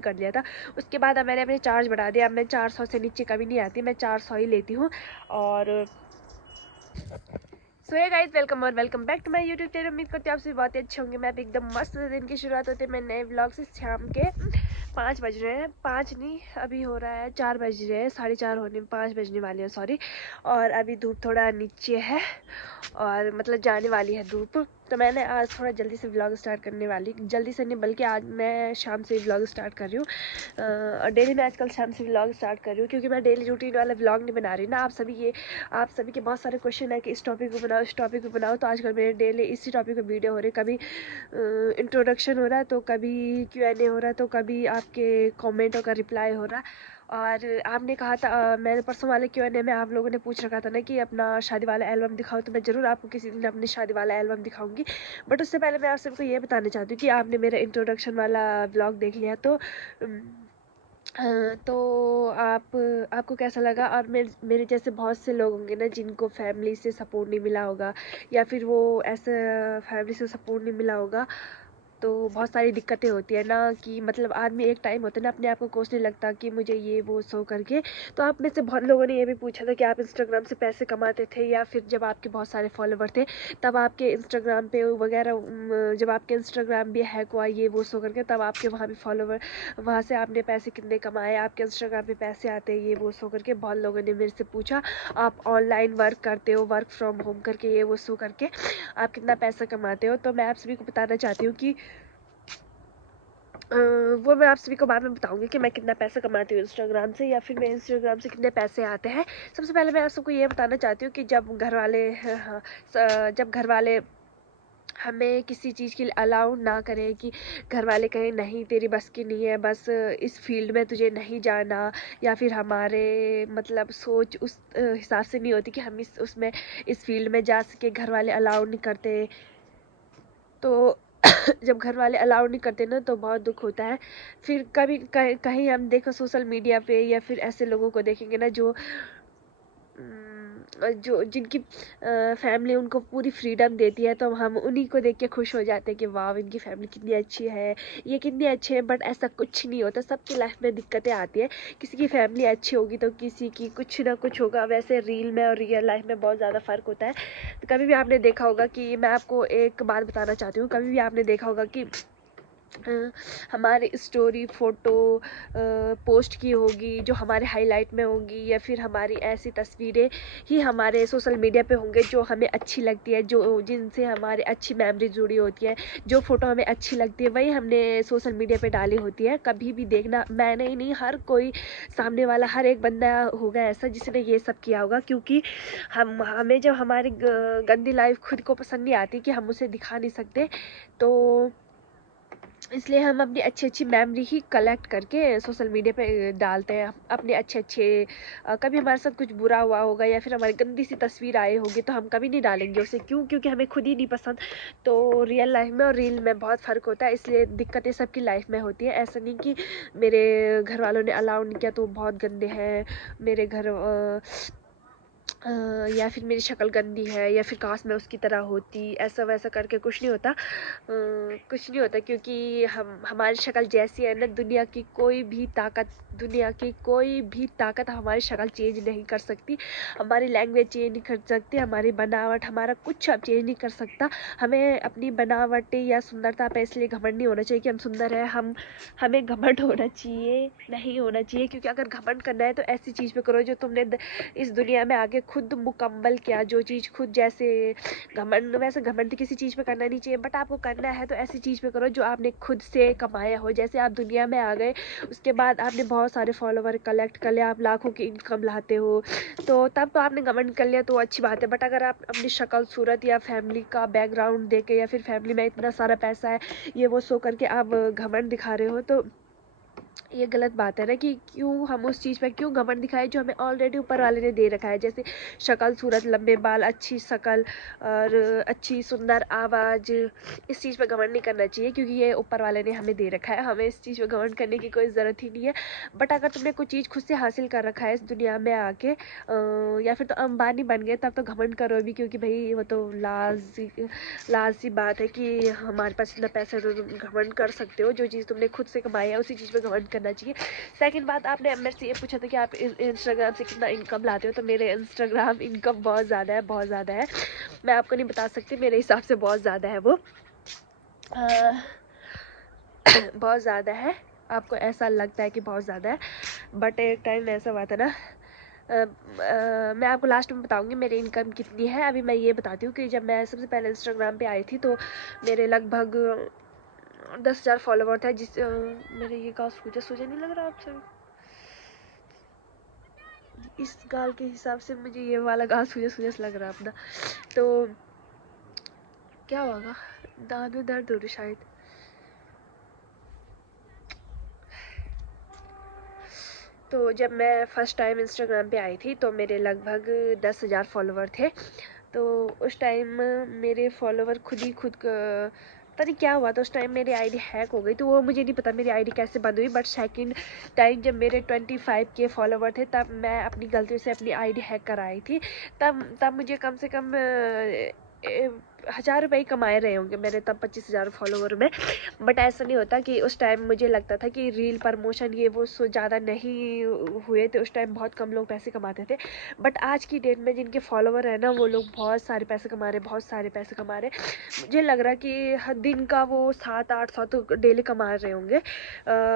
कर लिया था। उसके बाद अब मैंने अपने चार्ज बढ़ा दिया, अब मैं 400 से नीचे कभी नहीं आती, मैं 400 ही लेती हूँ। और सो हे गाइस, वेलकम और welcome back to my YouTube channel. उम्मीद करती हूँ आप सभी बहुत ही अच्छे होंगे। मैं अब एकदम मस्त दिन की शुरुआत होती है मैं नए व्लॉग से। शाम के 5 बज रहे हैं, 5 नहीं अभी हो रहा है 4 बज रहे हैं, 4:30 होने 5 बजने वाले हैं सॉरी। और अभी धूप थोड़ा नीचे है और मतलब जाने वाली है धूप। तो मैंने आज थोड़ा जल्दी से व्लॉग स्टार्ट करने वाली, जल्दी से नहीं बल्कि आज मैं शाम से व्लॉग स्टार्ट कर रही हूँ। और डेली मैं आजकल शाम से व्लॉग स्टार्ट कर रही हूँ क्योंकि मैं डेली रूटीन वाला व्लॉग नहीं बना रही ना। आप सभी के बहुत सारे क्वेश्चन है कि इस टॉपिक को बनाओ, इस टॉपिक को बनाओ। तो आजकल मेरे डेली इसी टॉपिक पर वीडियो हो रही है। कभी इंट्रोडक्शन हो रहा है, तो कभी Q&A हो रहा है, तो कभी आपके कमेंटों का रिप्लाई हो रहा है। और आपने कहा था मैंने परसों वाले Q&A में आप लोगों ने पूछ रखा था ना कि अपना शादी वाला एल्बम दिखाओ, तो मैं ज़रूर आपको किसी दिन अपनी शादी वाला एल्बम दिखाऊंगी। बट उससे पहले मैं आप सबको ये बताना चाहती हूँ कि आपने मेरा इंट्रोडक्शन वाला ब्लॉग देख लिया तो आपको कैसा लगा। और मेरे जैसे बहुत से लोग होंगे ना जिनको फैमिली से सपोर्ट नहीं मिला होगा, या फिर वो ऐसे फैमिली से सपोर्ट नहीं मिला होगा, तो बहुत सारी दिक्कतें होती है ना कि मतलब आदमी एक टाइम होता है ना अपने आप को कोसने लगता कि मुझे ये वो सो करके। तो आप में से बहुत लोगों ने ये भी पूछा था कि आप इंस्टाग्राम से पैसे कमाते थे, या फिर जब आपके बहुत सारे फॉलोवर थे तब आपके इंस्टाग्राम पे वगैरह जब आपके इंस्टाग्राम भी हैक हुआ ये वो सो करके, तब आपके वहाँ भी फॉलोवर, वहाँ से आपने पैसे कितने कमाए, आपके इंस्टाग्राम पे पैसे आते हैं ये वो सो करके। बहुत लोगों ने मेरे से पूछा आप ऑनलाइन वर्क करते हो, वर्क फ्रॉम होम करके ये वो सो करके आप कितना पैसा कमाते हो। तो मैं आप सभी को बताना चाहती हूँ कि वो मैं आप सभी को बाद में बताऊंगी कि मैं कितना पैसा कमाती हूँ इंस्टाग्राम से, या फिर मेरे इंस्टाग्राम से कितने पैसे आते हैं। सबसे पहले मैं आप सबको ये बताना चाहती हूँ कि जब घर वाले हमें किसी चीज़ के लिए अलाउ ना करें, कि घर वाले कहें नहीं तेरी बस की नहीं है, बस इस फील्ड में तुझे नहीं जाना, या फिर हमारे मतलब सोच उस हिसाब से नहीं होती कि हम इस फील्ड में जा सके, घर वाले अलाउ नहीं करते। तो जब घर वाले अलाउ नहीं करते ना तो बहुत दुख होता है। फिर कभी कहीं हम देखो सोशल मीडिया पे या फिर ऐसे लोगों को देखेंगे ना जो जिनकी फैमिली उनको पूरी फ्रीडम देती है, तो हम उन्हीं को देख के खुश हो जाते हैं कि वाह इनकी फैमिली कितनी अच्छी है, ये कितनी अच्छे हैं। बट ऐसा कुछ नहीं होता, सबकी लाइफ में दिक्कतें आती है। किसी की फैमिली अच्छी होगी तो किसी की कुछ ना कुछ होगा। वैसे रील में और रियल लाइफ में बहुत ज़्यादा फ़र्क होता है। तो कभी भी आपने देखा होगा कि मैं आपको एक बात बताना चाहती हूँ, कभी भी आपने देखा होगा कि हमारी स्टोरी फ़ोटो पोस्ट की होगी जो हमारे हाईलाइट में होंगी, या फिर हमारी ऐसी तस्वीरें ही हमारे सोशल मीडिया पे होंगे जो हमें अच्छी लगती है, जो जिनसे हमारी अच्छी मेमोरी जुड़ी होती है, जो फ़ोटो हमें अच्छी लगती है वही हमने सोशल मीडिया पे डाली होती है। कभी भी देखना, मैंने ही नहीं हर कोई सामने वाला हर एक बंदा होगा ऐसा जिसने ये सब किया होगा। क्योंकि हमें जब हमारी गंदी लाइफ खुद को पसंद नहीं आती कि हम उसे दिखा नहीं सकते, तो इसलिए हम अपनी अच्छी अच्छी मेमोरी ही कलेक्ट करके सोशल मीडिया पे डालते हैं अपने अच्छे कभी हमारे साथ कुछ बुरा हुआ होगा या फिर हमारी गंदी सी तस्वीर आई होगी तो हम कभी नहीं डालेंगे उसे। क्योंकि हमें खुद ही नहीं पसंद। तो रियल लाइफ में और रील में बहुत फ़र्क होता है, इसलिए दिक्कतें सबकी लाइफ में होती है। ऐसा नहीं कि मेरे घर वालों ने अलाउ नहीं किया तो बहुत गंदे हैं मेरे घर, या फिर मेरी शक्ल गंदी है, या फिर काश मैं उसकी तरह होती, ऐसा वैसा करके कुछ नहीं होता। कुछ नहीं होता क्योंकि हमारी शक्ल जैसी है ना, दुनिया की कोई भी ताकत हमारी शक्ल चेंज नहीं कर सकती, हमारी लैंग्वेज चेंज नहीं कर सकती, हमारी बनावट, हमारा कुछ अब चेंज नहीं कर सकता। हमें अपनी बनावट या सुंदरता पे इसलिए घमंड नहीं होना चाहिए कि हम सुंदर हैं। हमें घमंड होना चाहिए, नहीं होना चाहिए। क्योंकि अगर घमंड करना है तो ऐसी चीज़ पे करो जो तुमने इस दुनिया में आगे खुद मुकम्मल किया, जो चीज़ खुद, जैसे घमंड, वैसे घमंड किसी चीज़ पे करना नहीं चाहिए, बट आपको करना है तो ऐसी चीज़ पे करो जो आपने खुद से कमाया हो। जैसे आप दुनिया में आ गए, उसके बाद आपने बहुत सारे फॉलोवर कलेक्ट कर लिया, आप लाखों की इनकम लाते हो, तो तब तो आपने घमंड कर लिया तो अच्छी बात है। बट अगर आप अपनी शक्ल सूरत या फैमिली का बैकग्राउंड दे के, या फिर फैमिली में इतना सारा पैसा है ये वो सो करके आप घमंड दिखा रहे हो, तो ये गलत बात है ना कि क्यों हम उस चीज़ पे क्यों घमंड दिखाए जो हमें ऑलरेडी ऊपर वाले ने दे रखा है, जैसे शक्ल सूरत, लंबे बाल, अच्छी शक्ल और अच्छी सुंदर आवाज़। इस चीज़ पे घमंड नहीं करना चाहिए क्योंकि ये ऊपर वाले ने हमें दे रखा है, हमें इस चीज़ पे घमंड करने की कोई ज़रूरत ही नहीं है। बट अगर तुमने कोई चीज़ खुद से हासिल कर रखा है इस दुनिया में आके या फिर तो अंबानी बन गए तब तो घमंड करो भी, क्योंकि भाई वो तो लाज़ी बात है कि हमारे पास इतना पैसा है तो तुम घमंड कर सकते हो। जो चीज़ तुमने खुद से कमाई है उसी चीज़ पे घमंड करना चाहिए। सेकंड बात, आपने मेरे से ये पूछा था कि आप इंस्टाग्राम से कितना इनकम लाते हो, तो मेरे इंस्टाग्राम इनकम बहुत ज़्यादा है, बहुत ज़्यादा है। मैं आपको नहीं बता सकती, मेरे हिसाब से बहुत ज़्यादा है वो बहुत ज़्यादा है। आपको ऐसा लगता है कि बहुत ज़्यादा है, बट एक टाइम ऐसा हुआ था ना, मैं आपको लास्ट में बताऊंगी मेरी इनकम कितनी है। अभी मैं ये बताती हूँ कि जब मैं सबसे पहले इंस्टाग्राम पे आई थी तो मेरे लगभग 10,000 फॉलोवर थे। मेरे ये गाल सूझा सूझा नहीं लग रहा आपसे? इस गाल के हिसाब से मुझे ये वाला गाल सूझा सूझा लग रहा अपना। तो क्या होगा, दांत में दर्द हो रही शायद। तो जब मैं फ़र्स्ट टाइम इंस्टाग्राम पे आई थी तो मेरे लगभग 10,000 फॉलोवर थे। तो उस टाइम मेरे फॉलोवर खुद पता नहीं क्या हुआ था, उस टाइम मेरी आईडी हैक हो गई, तो वो मुझे नहीं पता मेरी आईडी कैसे बंद हुई। बट सेकंड टाइम जब मेरे 25 के फॉलोवर थे तब मैं अपनी गलती से अपनी आईडी हैक कराई थी। तब मुझे कम से कम 1,000 रुपये ही कमाए रहे होंगे मेरे तब 25,000 फॉलोवर में। बट ऐसा नहीं होता कि उस टाइम मुझे लगता था कि रील प्रमोशन ये वो सो ज़्यादा नहीं हुए थे, उस टाइम बहुत कम लोग पैसे कमाते थे। बट आज की डेट में जिनके फॉलोवर है ना वो लोग बहुत सारे पैसे कमा रहे, बहुत सारे पैसे कमा रहे। मुझे लग रहा है कि हर दिन का वो 700-800 तो डेली कमा रहे होंगे।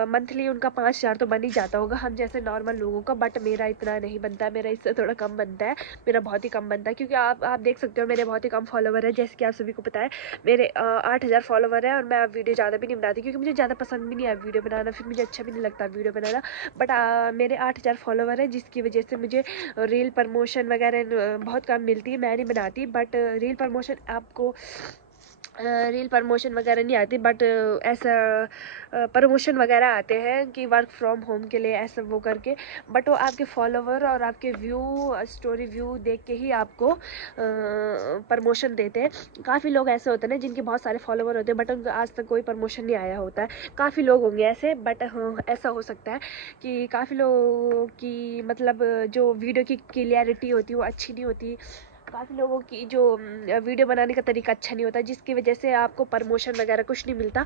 मंथली उनका 5,000 तो बन ही जाता होगा हम जैसे नॉर्मल लोगों का। बट मेरा इतना नहीं बनता, मेरा इससे थोड़ा कम बनता है, मेरा बहुत ही कम बनता है। क्योंकि आप देख सकते हो मेरे बहुत ही कम फॉलोवर है, जैसे कि आप सभी को पता है मेरे 8,000 फॉलोवर है। और मैं वीडियो ज़्यादा भी नहीं बनाती क्योंकि मुझे ज़्यादा पसंद भी नहीं है वीडियो बनाना, फिर मुझे अच्छा भी नहीं लगता वीडियो बनाना। बट मेरे 8,000 फॉलोवर है जिसकी वजह से मुझे रील प्रमोशन वगैरह बहुत कम मिलती है, मैं नहीं बनाती। बट रील प्रमोशन वगैरह नहीं आती। बट ऐसा प्रमोशन वगैरह आते हैं कि वर्क फ्रॉम होम के लिए ऐसा वो करके। बट वो आपके फॉलोवर और आपके स्टोरी व्यू देख के ही आपको प्रमोशन देते हैं। काफ़ी लोग ऐसे होते हैं ना जिनके बहुत सारे फॉलोवर होते हैं बट उनको आज तक कोई प्रमोशन नहीं आया होता है। काफ़ी लोग होंगे ऐसे, बट हाँ ऐसा हो सकता है कि काफ़ी लोगों की मतलब जो वीडियो की क्लियरिटी होती है वो अच्छी नहीं होती। काफ़ी लोगों की जो वीडियो बनाने का तरीका अच्छा नहीं होता जिसकी वजह से आपको प्रमोशन वगैरह कुछ नहीं मिलता।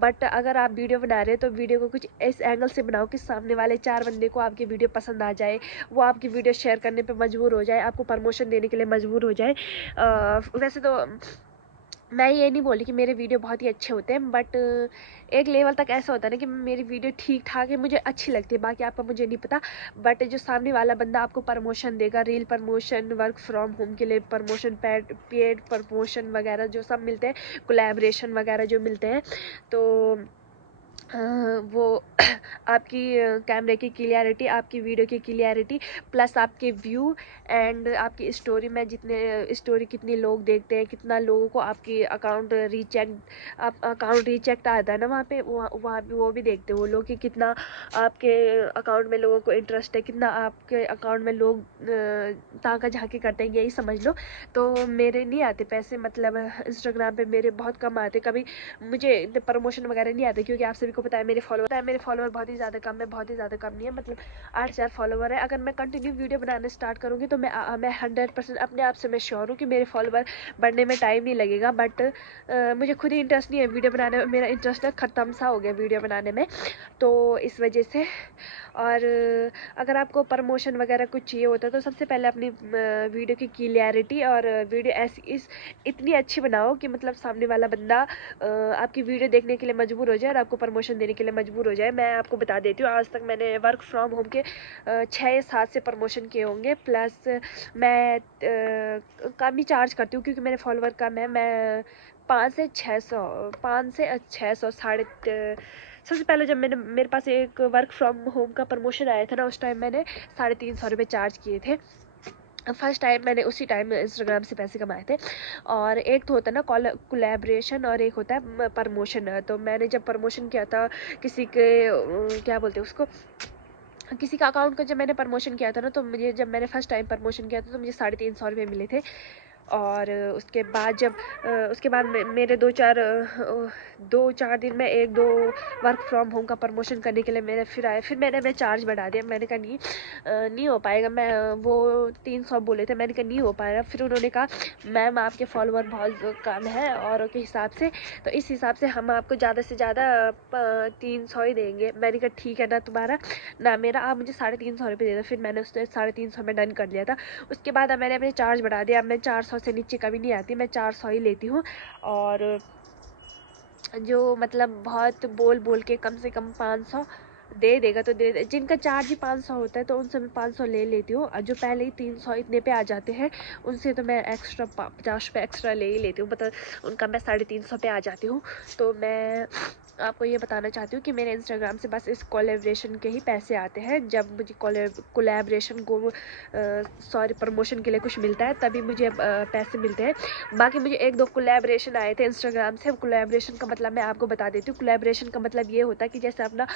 बट अगर आप वीडियो बना रहे हो तो वीडियो को कुछ इस एंगल से बनाओ कि सामने वाले 4 बंदे को आपकी वीडियो पसंद आ जाए, वो आपकी वीडियो शेयर करने पे मजबूर हो जाए, आपको प्रमोशन देने के लिए मजबूर हो जाए। वैसे तो मैं ये नहीं बोली कि मेरे वीडियो बहुत ही अच्छे होते हैं, बट एक लेवल तक ऐसा होता है ना कि मेरी वीडियो ठीक ठाक है, मुझे अच्छी लगती है, बाकी आपका मुझे नहीं पता। बट जो सामने वाला बंदा आपको प्रमोशन देगा, reel promotion, work from home के लिए प्रमोशन, पेड प्रमोशन वगैरह जो सब मिलते हैं, कोलैबोरेशन वगैरह जो मिलते हैं, तो वो आपकी कैमरे की क्लियरिटी, आपकी वीडियो की क्लियरिटी, प्लस आपके व्यू एंड आपकी स्टोरी में स्टोरी कितने लोग देखते हैं, कितना लोगों को आपकी अकाउंट रीचेक आता है ना वहाँ पे, वहाँ पे वो भी देखते हैं वो लोग कि कितना आपके अकाउंट में लोगों को इंटरेस्ट है, कितना आपके अकाउंट में लोग ताका झांकी करते हैं, यही समझ लो। तो मेरे नहीं आते पैसे, मतलब इंस्टाग्राम पे मेरे बहुत कम आते। कभी मुझे प्रमोशन वगैरह नहीं आते क्योंकि आप सभी को पता है मेरे फॉलोवर बहुत ही ज़्यादा कम है, बहुत ही ज़्यादा कम नहीं है, मतलब 8,000 फॉलोवर है। अगर मैं कंटिन्यू वीडियो बनाना स्टार्ट करूँगी तो मैं 100% अपने आप से मैं श्योर हूँ कि मेरे फॉलोवर बढ़ने में टाइम नहीं लगेगा। बट मुझे खुद ही इंटरेस्ट नहीं है वीडियो बनाने में, मेरा इंटरेस्ट ख़त्म सा हो गया वीडियो बनाने में, तो इस वजह से। और अगर आपको प्रमोशन वगैरह कुछ चाहिए होता है तो सबसे पहले अपनी वीडियो की क्लियरिटी और वीडियो इतनी अच्छी बनाओ कि मतलब सामने वाला बंदा आपकी वीडियो देखने के लिए मजबूर हो जाए और आपको प्रमोशन देने के लिए मजबूर हो जाए। मैं आपको बता देती हूँ, आज तक मैंने वर्क फ्रॉम होम के 6 या 7 से प्रमोशन किए होंगे। प्लस मैं कम ही चार्ज करती हूँ क्योंकि मेरे फॉलोवर कम है। मैं 500 से 600 सबसे पहले जब मेरे पास एक वर्क फ्रॉम होम का प्रमोशन आया था ना, उस टाइम मैंने 350 रुपये चार्ज किए थे। फर्स्ट टाइम मैंने उसी टाइम इंस्टाग्राम से पैसे कमाए थे। और एक तो होता है ना कोलैबोरेशन, और एक होता है प्रमोशन। तो मैंने जब प्रमोशन किया था किसी के क्या बोलते हैं उसको, किसी का अकाउंट का जब मैंने प्रमोशन किया था ना, तो मुझे जब मैंने फर्स्ट टाइम प्रमोशन किया था तो मुझे 350 मिले थे। और उसके बाद मेरे 2-4 दिन में 1-2 वर्क फ्रॉम होम का प्रमोशन करने के लिए मेरे फिर आए। फिर मैंने चार्ज बढ़ा दिया। मैंने कहा नहीं हो पाएगा। वो 300 बोले थे, मैंने कहा नहीं हो पाएगा। फिर उन्होंने कहा मैम आपके फॉलोअर बहुत कम है और के हिसाब से, तो इस हिसाब से हम आपको ज़्यादा से ज़्यादा 300 ही देंगे। मैंने कहा ठीक है, ना तुम्हारा ना मेरा, आप मुझे 350 दे दो। फिर मैंने उसने 350 में डन कर लिया था। उसके बाद अब मैंने अपने चार्ज बढ़ा दिया। अब मैं 400 से नीचे कभी नहीं आती, मैं 400 ही लेती हूँ। और जो मतलब बहुत बोल बोल के कम से कम 500 दे देगा तो दे दे। जिनका चार्ज ही 500 होता है तो उनसे मैं 500 ले लेती हूँ। और जो पहले ही 300 इतने पे आ जाते हैं उनसे तो मैं एक्स्ट्रा 50 रुपये एक्स्ट्रा ले ही लेती हूँ। मतलब उनका मैं 350 पे आ जाती हूँ। तो मैं आपको ये बताना चाहती हूँ कि मेरे इंस्टाग्राम से बस इस कोलैबोरेशन के ही पैसे आते हैं। जब मुझे कोलैबोरेशन को प्रमोशन के लिए कुछ मिलता है तभी मुझे पैसे मिलते हैं। बाकी मुझे 1-2 कोलैबोरेशन आए थे इंस्टाग्राम से। कोलैबोरेशन का मतलब मैं आपको बता देती हूँ। कोलैबोरेशन का मतलब ये होता है कि जैसे अपना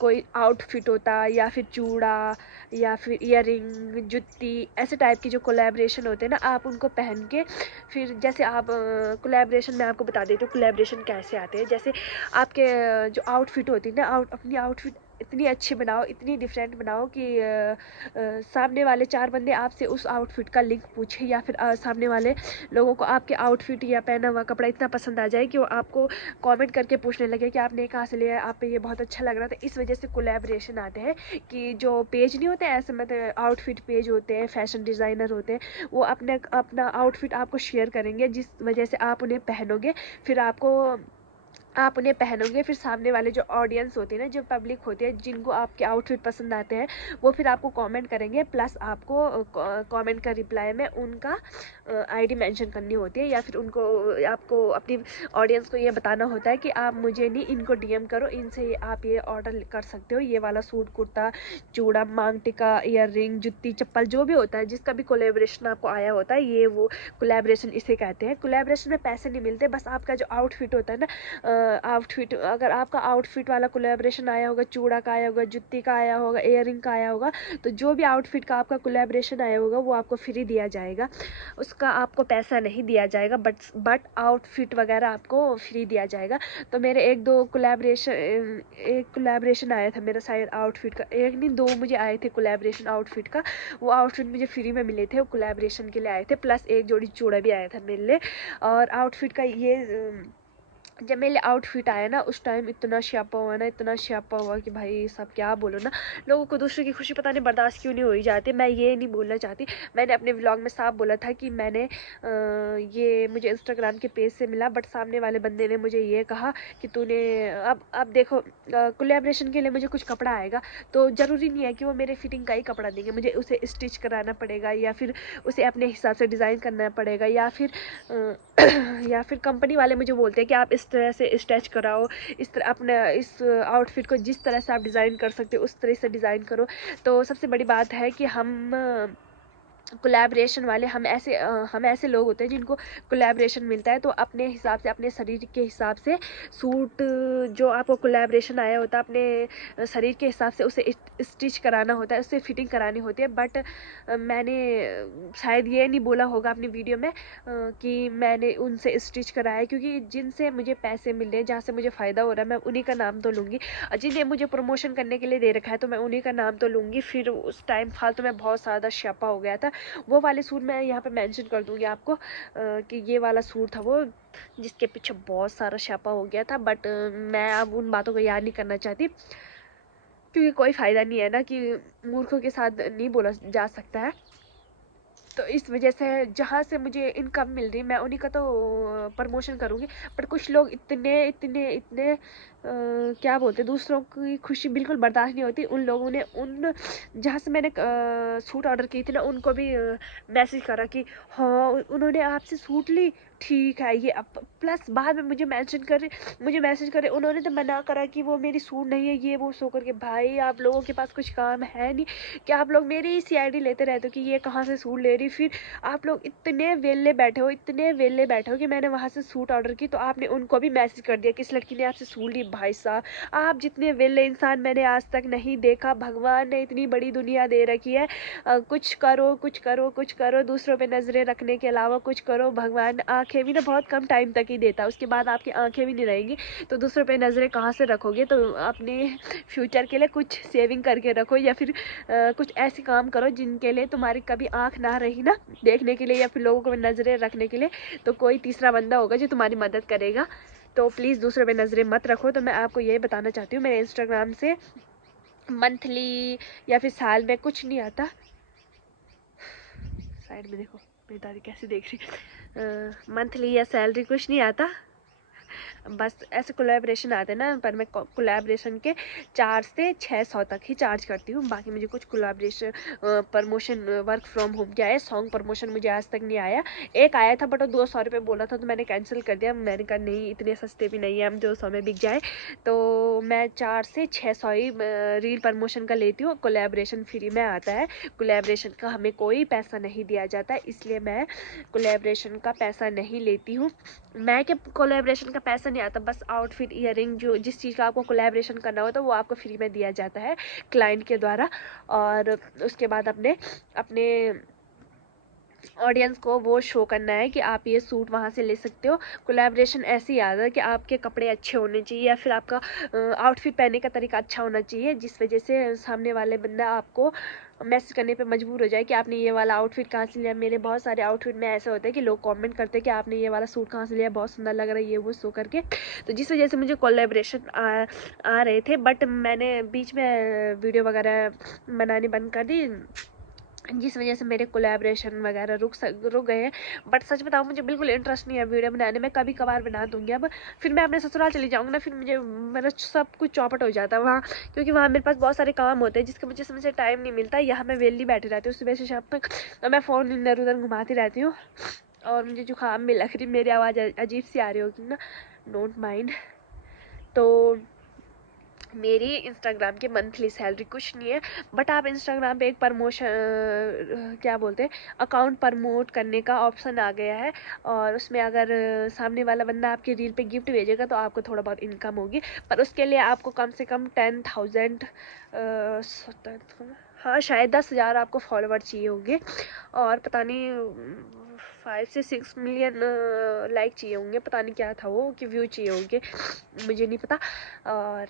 कोई आउटफिट होता, या फिर चूड़ा, या फिर ईयरिंग, जुत्ती, ऐसे टाइप की जो कोलैबोरेशन होते हैं ना, आप उनको पहन के फिर जैसे आप कोलैबोरेशन में आपको बता देती हूँ कोलैबोरेशन कैसे आते हैं। जैसे आपके जो आउटफिट होती है ना, अपनी आउटफिट इतनी अच्छी बनाओ, इतनी डिफरेंट बनाओ कि सामने वाले 4 बंदे आपसे उस आउटफिट का लिंक पूछे, या फिर सामने वाले लोगों को आपके आउटफिट या पहना हुआ कपड़ा इतना पसंद आ जाए कि वो आपको कमेंट करके पूछने लगे कि आपने कहाँ से लिया है, आप पे ये बहुत अच्छा लग रहा था। इस वजह से कोलैबोरेशन आते हैं कि जो पेज नहीं होते ऐसे, मतलब आउटफिट पेज होते हैं, फैशन डिज़ाइनर होते हैं, वो अपना आउटफिट आपको शेयर करेंगे, जिस वजह से आप उन्हें पहनोगे। फिर आप उन्हें पहनोगे, फिर सामने वाले जो ऑडियंस होते हैं ना, जो पब्लिक होती है, जिनको आपके आउटफिट पसंद आते हैं, वो फिर आपको कमेंट करेंगे। प्लस आपको कमेंट का रिप्लाई में उनका आईडी मेंशन करनी होती है, या फिर आपको अपनी ऑडियंस को ये बताना होता है कि आप मुझे नहीं, इनको डीएम करो, इनसे आप ये ऑर्डर कर सकते हो, ये वाला सूट, कुर्ता, चूड़ा, मांग टिका, ईयर रिंग, जुत्ती, चप्पल, जो भी होता है, जिसका भी कोलेब्रेशन आपको आया होता है, ये वो कोलेब्रेशन इसे कहते हैं। कोलेब्रेशन में पैसे नहीं मिलते, बस आपका जो आउटफिट होता है ना, आउटफिट, अगर आपका आउटफिट वाला कोलैबोरेशन आया होगा, चूड़ा का आया होगा, जुत्ती का आया होगा, इयररिंग का आया होगा, तो जो भी आउटफिट का आपका कोलैबोरेशन आया होगा वो आपको फ्री दिया जाएगा। उसका आपको पैसा नहीं दिया जाएगा, बट आउटफिट वगैरह आपको फ्री दिया जाएगा। तो मेरे एक कोलैबोरेशन आया था मेरा साइड आउटफिट का, एक नहीं 2 मुझे आए थे कोलैबोरेशन आउटफिट का। वो आउटफिट मुझे फ्री में मिले थे, वो कोलैबोरेशन के लिए आए थे। प्लस एक जोड़ी चूड़ा भी आया था मेरे लिए। और आउटफिट का ये जब मेरे आउटफिट आया ना, उस टाइम इतना स्यापा हुआ ना, इतना स्यापा हुआ कि भाई सब क्या बोलो ना। लोगों को दूसरे की खुशी पता नहीं बर्दाश्त क्यों नहीं हो ही जाती। मैं ये नहीं बोलना चाहती, मैंने अपने व्लॉग में साफ बोला था कि ये मुझे इंस्टाग्राम के पेज से मिला, बट सामने वाले बंदे ने मुझे ये कहा कि तूने अब देखो कोलैबोरेशन के लिए मुझे कुछ कपड़ा आएगा, तो ज़रूरी नहीं है कि वो मेरे फिटिंग का ही कपड़ा देंगे, मुझे उसे स्टिच कराना पड़ेगा, या फिर उसे अपने हिसाब से डिज़ाइन करना पड़ेगा, या फिर या फिर कंपनी वाले मुझे बोलते हैं कि आप इस तरह से स्टिच कराओ, इस तरह अपने इस आउटफिट को जिस तरह से आप डिज़ाइन कर सकते हो उस तरह से डिज़ाइन करो। तो सबसे बड़ी बात है कि हम कोलैबोरेशन वाले, हम ऐसे लोग होते हैं जिनको कोलैबोरेशन मिलता है, तो अपने हिसाब से, अपने शरीर के हिसाब से सूट, जो आपको कोलैबोरेशन आया होता है, अपने शरीर के हिसाब से उसे स्टिच कराना होता है, उससे फिटिंग करानी होती है। बट मैंने शायद ये नहीं बोला होगा अपनी वीडियो में कि मैंने उनसे स्टिच कराया, क्योंकि जिनसे मुझे पैसे मिल रहे हैं, जहाँ से मुझे फ़ायदा हो रहा है, मैं उन्हीं का नाम तो लूँगी। और जिन्हें मुझे प्रमोशन करने के लिए दे रखा है तो मैं उन्हीं का नाम तो लूँगी। फिर उस टाइम फालतू में बहुत ज़्यादा स्यापा हो गया था। वो वाले सूट मैं यहाँ पे मेंशन कर दूँगी आपको कि ये वाला सूट था वो, जिसके पीछे बहुत सारा स्यापा हो गया था। बट मैं अब उन बातों को याद नहीं करना चाहती, क्योंकि कोई फ़ायदा नहीं है ना, कि मूर्खों के साथ नहीं बोला जा सकता है। तो इस वजह से जहाँ से मुझे इनकम मिल रही, मैं उन्हीं का तो प्रमोशन करूँगी। बट कुछ लोग इतने इतने इतने क्या बोलते हैं, दूसरों की खुशी बिल्कुल बर्दाश्त नहीं होती। उन लोगों ने जहाँ से मैंने सूट ऑर्डर की थी ना, उनको भी मैसेज करा कि हाँ उन्होंने आपसे सूट ली, ठीक है ये अब प्लस बाद में मुझे मैसेज करे उन्होंने तो मना करा कि वो मेरी सूट नहीं है ये वो सो करके। भाई आप लोगों के पास कुछ काम है नहीं कि आप लोग मेरी ही सीआईडी लेते रहते हो कि ये कहाँ से सूट ले रही। फिर आप लोग इतने वेले बैठे हो कि मैंने वहाँ से सूट ऑर्डर की तो आपने उनको भी मैसेज कर दिया किस लड़की ने आपसे सूट ली। भाई साहब आप जितने वेले इंसान मैंने आज तक नहीं देखा। भगवान ने इतनी बड़ी दुनिया दे रखी है, कुछ करो कुछ करो कुछ करो, दूसरों पे नजरें रखने के अलावा कुछ करो। भगवान आंखें भी ना बहुत कम टाइम तक ही देता है, उसके बाद आपकी आंखें भी नहीं रहेंगी तो दूसरों पे नजरें कहाँ से रखोगे। तो अपने फ्यूचर के लिए कुछ सेविंग करके रखो या फिर कुछ ऐसे काम करो जिनके लिए तुम्हारी कभी आंख ना रही ना देखने के लिए या फिर लोगों को नजरें रखने के लिए, तो कोई तीसरा बंदा होगा जो तुम्हारी मदद करेगा। तो प्लीज़ दूसरों पे नजरें मत रखो। तो मैं आपको यही बताना चाहती हूँ, मेरे इंस्टाग्राम से मंथली या फिर साल में कुछ नहीं आता। साइड में देखो मेरी दादी कैसे देख रही। मंथली या सैलरी कुछ नहीं आता, बस ऐसे कोलैबोरेशन आते हैं ना, पर मैं कोलैबोरेशन के 4 से 600 तक ही चार्ज करती हूँ। बाकी मुझे कुछ collaboration promotion work from home क्या है, सॉन्ग प्रमोशन मुझे आज तक नहीं आया। एक आया था बट वो 200 रुपये बोला था तो मैंने कैंसिल कर दिया। मैंने कहा नहीं इतने सस्ते भी नहीं है, हम 200 में बिक जाए। तो मैं 4 से 600 ही रील प्रमोशन का लेती हूँ। कोलैबोरेशन फ्री में आता है, कोलैबोरेशन का हमें कोई पैसा नहीं दिया जाता, इसलिए मैं कोलैबोरेशन का पैसा नहीं लेती हूँ। मैं क्या कोलैबोरेशन का पैसा नहीं आता, बस आउटफिट ईयरिंग जो जिस चीज़ का आपको कोलैबोरेशन करना होता है वो आपको फ्री में दिया जाता है क्लाइंट के द्वारा। और उसके बाद अपने अपने ऑडियंस को वो शो करना है कि आप ये सूट वहाँ से ले सकते हो। कोलैबोरेशन ऐसे ही आता है कि आपके कपड़े अच्छे होने चाहिए या फिर आपका आउटफिट पहनने का तरीका अच्छा होना चाहिए, जिस वजह से सामने वाले बंदा आपको मैसेज करने पे मजबूर हो जाए कि आपने ये वाला आउटफिट कहाँ से लिया। मेरे बहुत सारे आउटफिट में ऐसा होता है कि लोग कमेंट करते हैं कि आपने ये वाला सूट कहाँ से लिया, बहुत सुंदर लग रहा है ये वो सो करके। तो जिस वजह से मुझे कोलैबोरेशन आ रहे थे, बट मैंने बीच में वीडियो वगैरह बनानी बंद कर दी, जिस वजह से मेरे कोलैबोरेशन वगैरह रुक गए हैं। बट सच बताऊँ मुझे बिल्कुल इंटरेस्ट नहीं है वीडियो बनाने में, कभी कभार बना दूंगी। अब फिर मैं अपने ससुराल चली जाऊँगी ना, फिर मुझे मेरा सब कुछ चौपट हो जाता है वहाँ, क्योंकि वहाँ मेरे पास बहुत सारे काम होते हैं जिसकी वजह से मुझे टाइम नहीं मिलता। यहाँ मैं वेली बैठी रहती हूँ सुबह से शाम तक, और मैं फ़ोन इधर उधर घुमाती रहती हूँ। और मुझे जुकाम भी लग रही, मेरी आवाज़ अजीब सी आ रही होगी ना, डोंट माइंड। तो मेरी इंस्टाग्राम की मंथली सैलरी कुछ नहीं है, बट आप इंस्टाग्राम पे एक प्रमोशन क्या बोलते हैं अकाउंट प्रमोट करने का ऑप्शन आ गया है, और उसमें अगर सामने वाला बंदा आपकी रील पे गिफ्ट भेजेगा तो आपको थोड़ा बहुत इनकम होगी। पर उसके लिए आपको कम से कम 10,000 हाँ शायद 10,000 आपको फॉलोवर चाहिए होंगे, और पता नहीं 5 से 6 मिलियन लाइक चाहिए होंगे, पता नहीं क्या था वो कि व्यू चाहिए होंगे, मुझे नहीं पता। और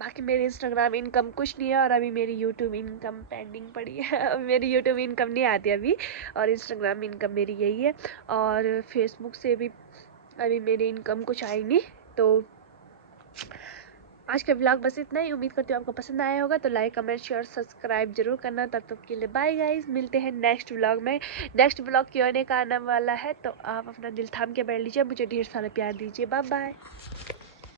बाकी मेरे इंस्टाग्राम इनकम कुछ नहीं है, और अभी मेरी यूट्यूब इनकम पेंडिंग पड़ी है। मेरी यूट्यूब इनकम नहीं आती अभी, और इंस्टाग्राम इनकम मेरी यही है। और फेसबुक से भी अभी मेरी इनकम कुछ आई नहीं। तो आज का व्लॉग बस इतना ही, उम्मीद करती हूँ आपको पसंद आया होगा। तो लाइक कमेंट शेयर सब्सक्राइब जरूर करना। तब तक के लिए बाय गाइस, मिलते हैं नेक्स्ट व्लॉग में। नेक्स्ट व्लॉग Q&A का आने वाला है, तो आप अपना दिल थाम के बैठ लीजिए, मुझे ढेर सारा प्यार दीजिए। Bye bye.